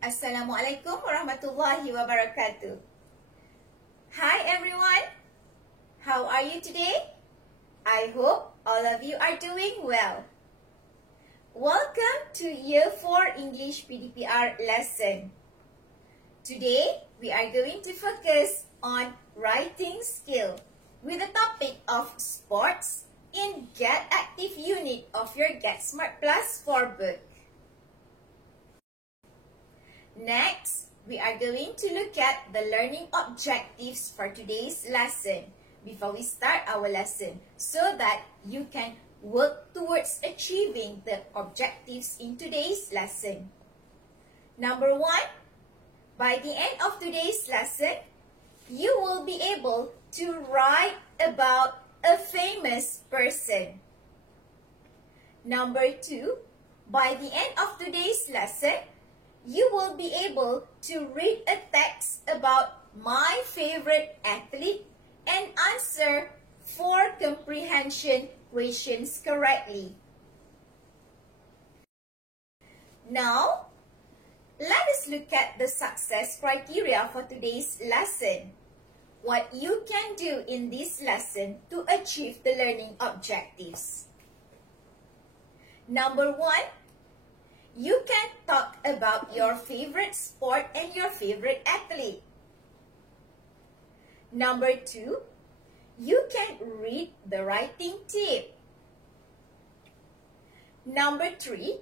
Assalamualaikum warahmatullahi wabarakatuh. Hi everyone, how are you today? I hope all of you are doing well. Welcome to Year 4 English PDPR lesson. Today, we are going to focus on writing skill with the topic of sports in Get Active unit of your Get Smart Plus 4 book. Next, we are going to look at the learning objectives for today's lesson before we start our lesson so that you can work towards achieving the objectives in today's lesson. Number 1, by the end of today's lesson, you will be able to write about a famous person. Number 2, by the end of today's lesson, you will be able to read a text about my favorite athlete and answer 4 comprehension questions correctly. Now, let us look at the success criteria for today's lesson. What you can do in this lesson to achieve the learning objectives. Number 1, you can talk about your favorite sport and your favorite athlete. Number 2, you can read the writing tip. Number 3,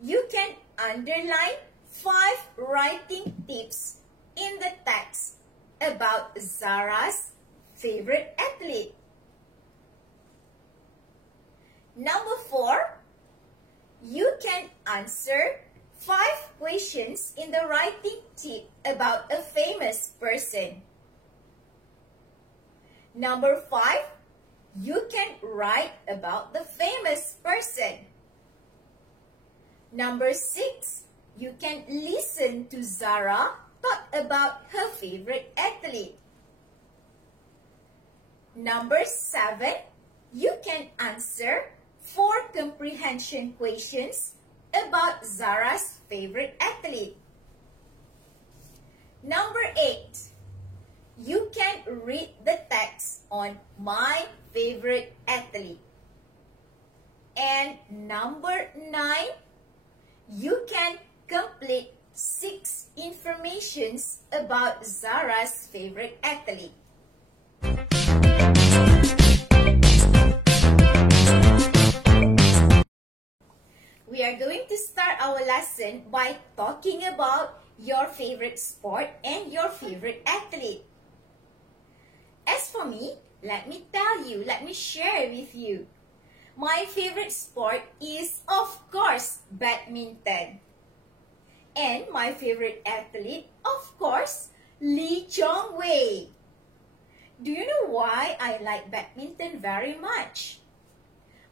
you can underline 5 writing tips in the text about Zara's favorite athlete. Number 4, you can answer 5 questions in the writing tip about a famous person. Number 5, you can write about the famous person. Number 6, you can listen to Zara talk about her favorite athlete. Number 7, you can answer 4 comprehension questions about Zara's favorite athlete. Number 8, you can read the text on my favorite athlete. And number 9, you can complete 6 informations about Zara's favorite athlete. We are going to start our lesson by talking about your favorite sport and your favorite athlete. As for me, let me share with you. My favorite sport is, of course, badminton. And my favorite athlete, of course, Lee Chong-wei. Do you know why I like badminton very much?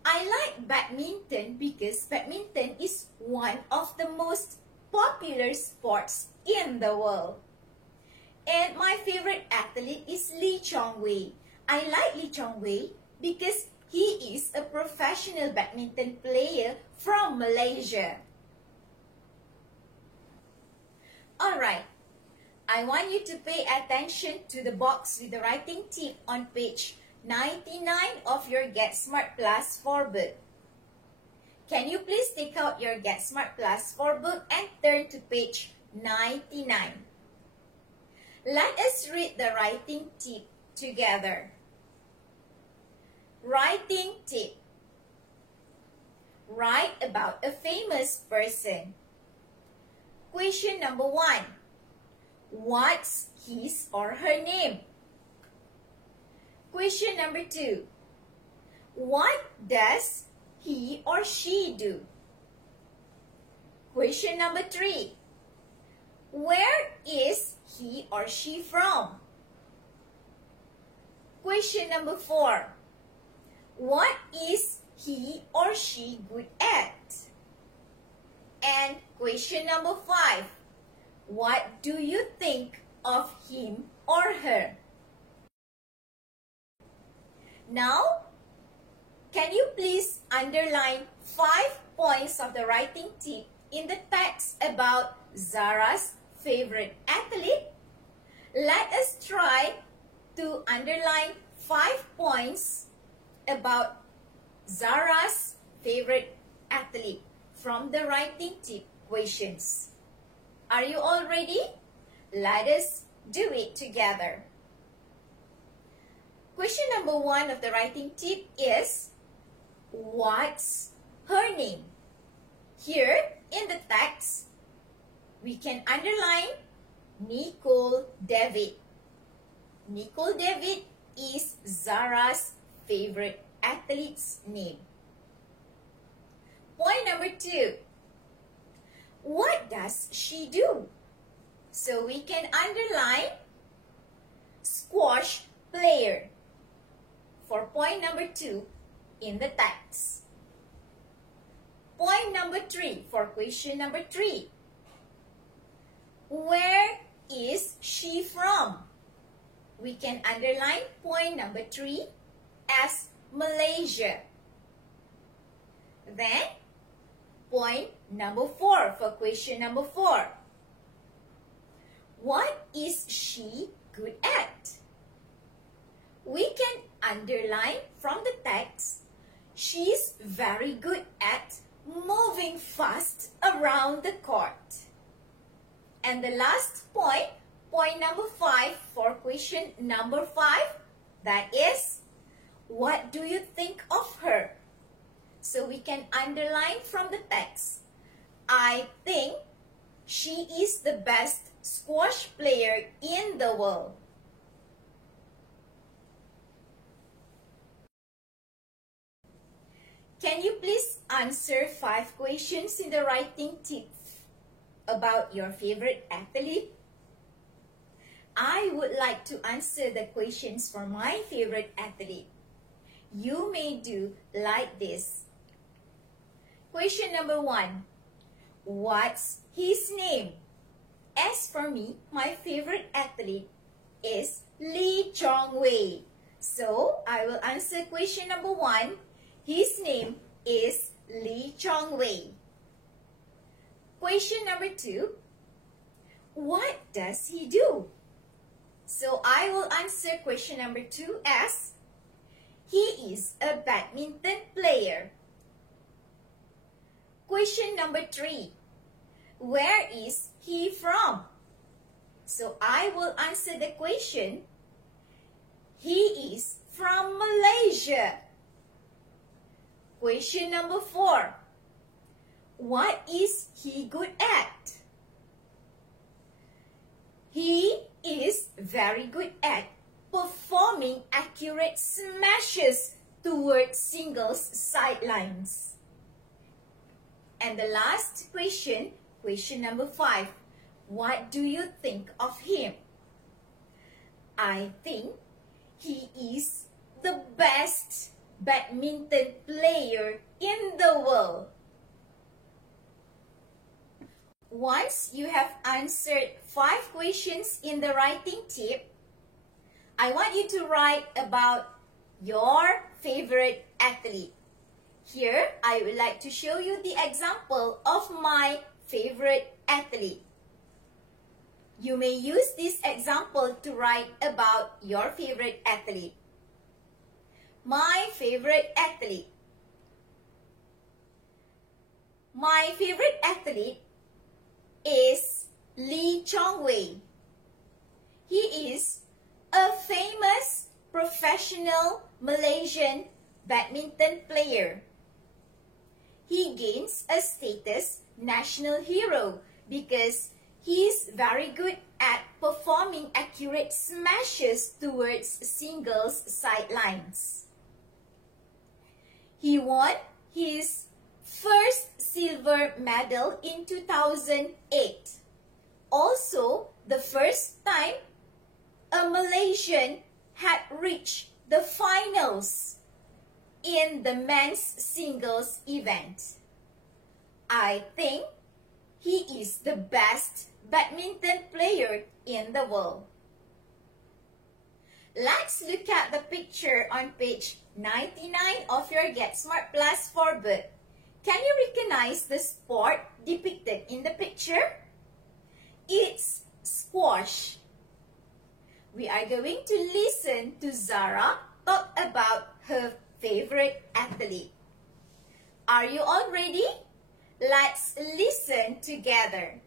I like badminton because badminton is one of the most popular sports in the world. And my favorite athlete is Lee Chong-wei. I like Lee Chong-wei because he is a professional badminton player from Malaysia. Alright, I want you to pay attention to the box with the writing tip on page 99 of your Get Smart Plus 4 book. Can you please take out your Get Smart Plus 4 book and turn to page 99. Let us read the writing tip together. Writing tip. Write about a famous person. Question number 1. What's his or her name? Question number 2. What does he or she do? Question number 3. Where is he or she from? Question number 4. What is he or she good at? And question number 5. What do you think of him or her? Now, can you please underline 5 points of the writing tip in the text about Zara's favorite athlete, let us try to underline 5 points about Zara's favorite athlete from the writing tip questions. Are you all ready? Let us do it together. Question number 1 of the writing tip is, what's her name? Here in the text, we can underline Nicole David. Nicole David is Zara's favorite athlete's name. Point number 2. What does she do? So we can underline squash player for point number 2 in the text. Point number 3 for question number 3. Where is she from? We can underline point number 3 as Malaysia. Then, point number 4 for question number 4. What is she good at? We can underline from the text, she's very good at moving fast around the court. And the last point, point number 5 for question number 5, that is, what do you think of her? So we can underline from the text, I think she is the best squash player in the world. Can you please answer 5 questions in the writing tips about your favorite athlete? I would like to answer the questions for my favorite athlete. You may do like this. Question number 1. What's his name? As for me, my favorite athlete is Lee Chong-wei. So, I will answer question number 1. His name is Lee Chong-wei. Question number 2. What does he do? So, I will answer question number 2 as he is a badminton player. Question number 3. Where is he from? So, I will answer the question, he is from Malaysia. Question number 4. What is he good at? He is very good at performing accurate smashes towards singles sidelines. And the last question, question number 5. What do you think of him? I think he is the best badminton player in the world. Once you have answered 5 questions in the writing tip, I want you to write about your favorite athlete. Here, I would like to show you the example of my favorite athlete. You may use this example to write about your favorite athlete. My favorite athlete. My favorite athlete is Lee Chong-wei. He is a famous professional Malaysian badminton player. He gains a status national hero because he is very good at performing accurate smashes towards singles sidelines. He won his first silver medal in 2008. Also, the first time a Malaysian had reached the finals in the men's singles event. I think he is the best badminton player in the world. Let's look at the picture on page 99 of your Get Smart Plus 4 book. Can you recognize the sport depicted in the picture? It's squash. We are going to listen to Zara talk about her favorite athlete. Are you all ready? Let's listen together.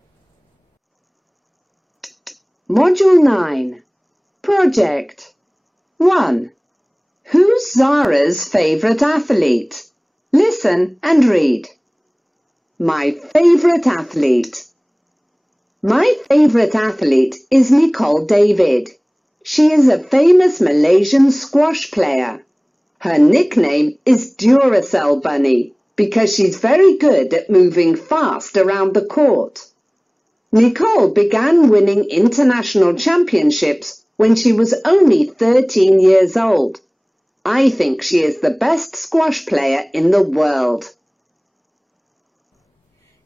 Module 9. Project 1. Who's Zara's favourite athlete? Listen and read. My favourite athlete. My favourite athlete is Nicole David. She is a famous Malaysian squash player. Her nickname is Duracell Bunny because she's very good at moving fast around the court. Nicole began winning international championships when she was only 13 years old. I think she is the best squash player in the world.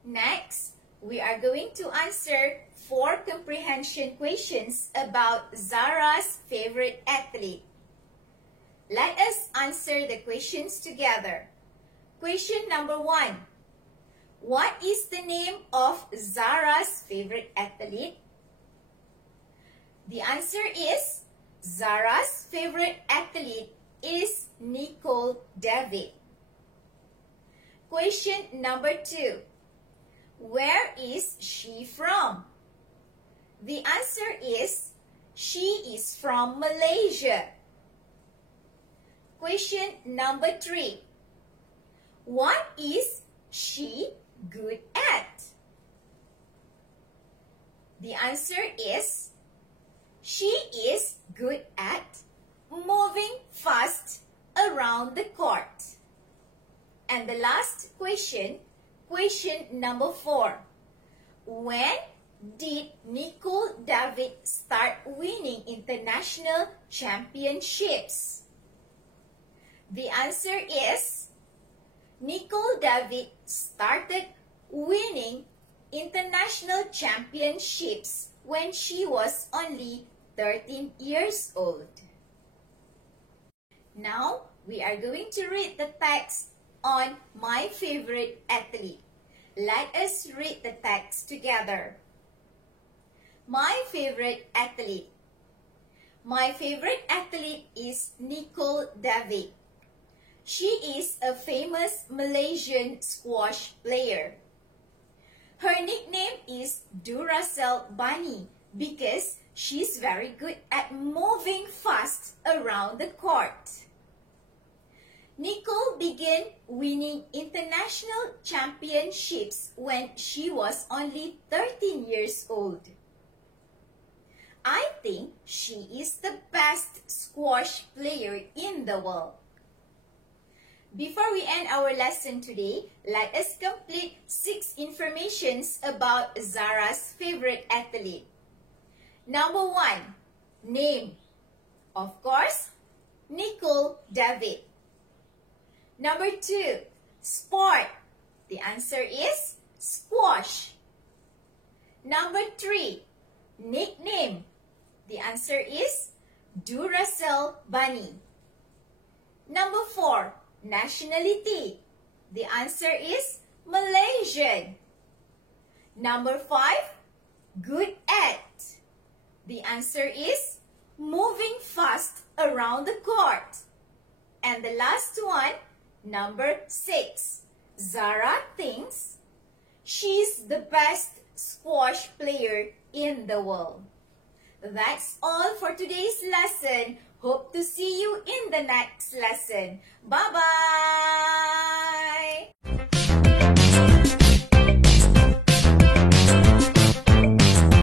Next, we are going to answer 4 comprehension questions about Zara's favorite athlete. Let us answer the questions together. Question number 1. What is the name of Zara's favorite athlete? The answer is Zara's favorite athlete is Nicole David. Question number 2. Where is she from? The answer is she is from Malaysia. Question number 3. What is she good at? The answer is she is good at moving fast around the court. And the last question, question number 4. When did Nicole David start winning international championships? The answer is Nicole David started winning international championships when she was only 13 years old. Now, we are going to read the text on my favorite athlete. Let us read the text together. My favorite athlete. My favorite athlete is Nicole David. She is a famous Malaysian squash player. Her nickname is Duracell Bunny because she's very good at moving fast around the court. Nicole began winning international championships when she was only 13 years old. I think she is the best squash player in the world. Before we end our lesson today, let us complete 6 informations about Zara's favorite athlete. Number 1, name. Of course, Nicole David. Number 2, sport. The answer is squash. Number 3, nickname. The answer is Duracell Bunny. Number 4, nationality. The answer is Malaysian. Number 5, good at. The answer is moving fast around the court. And the last one, number 6, Zara thinks she's the best squash player in the world. That's all for today's lesson. Hope to see you in the next lesson. Bye-bye!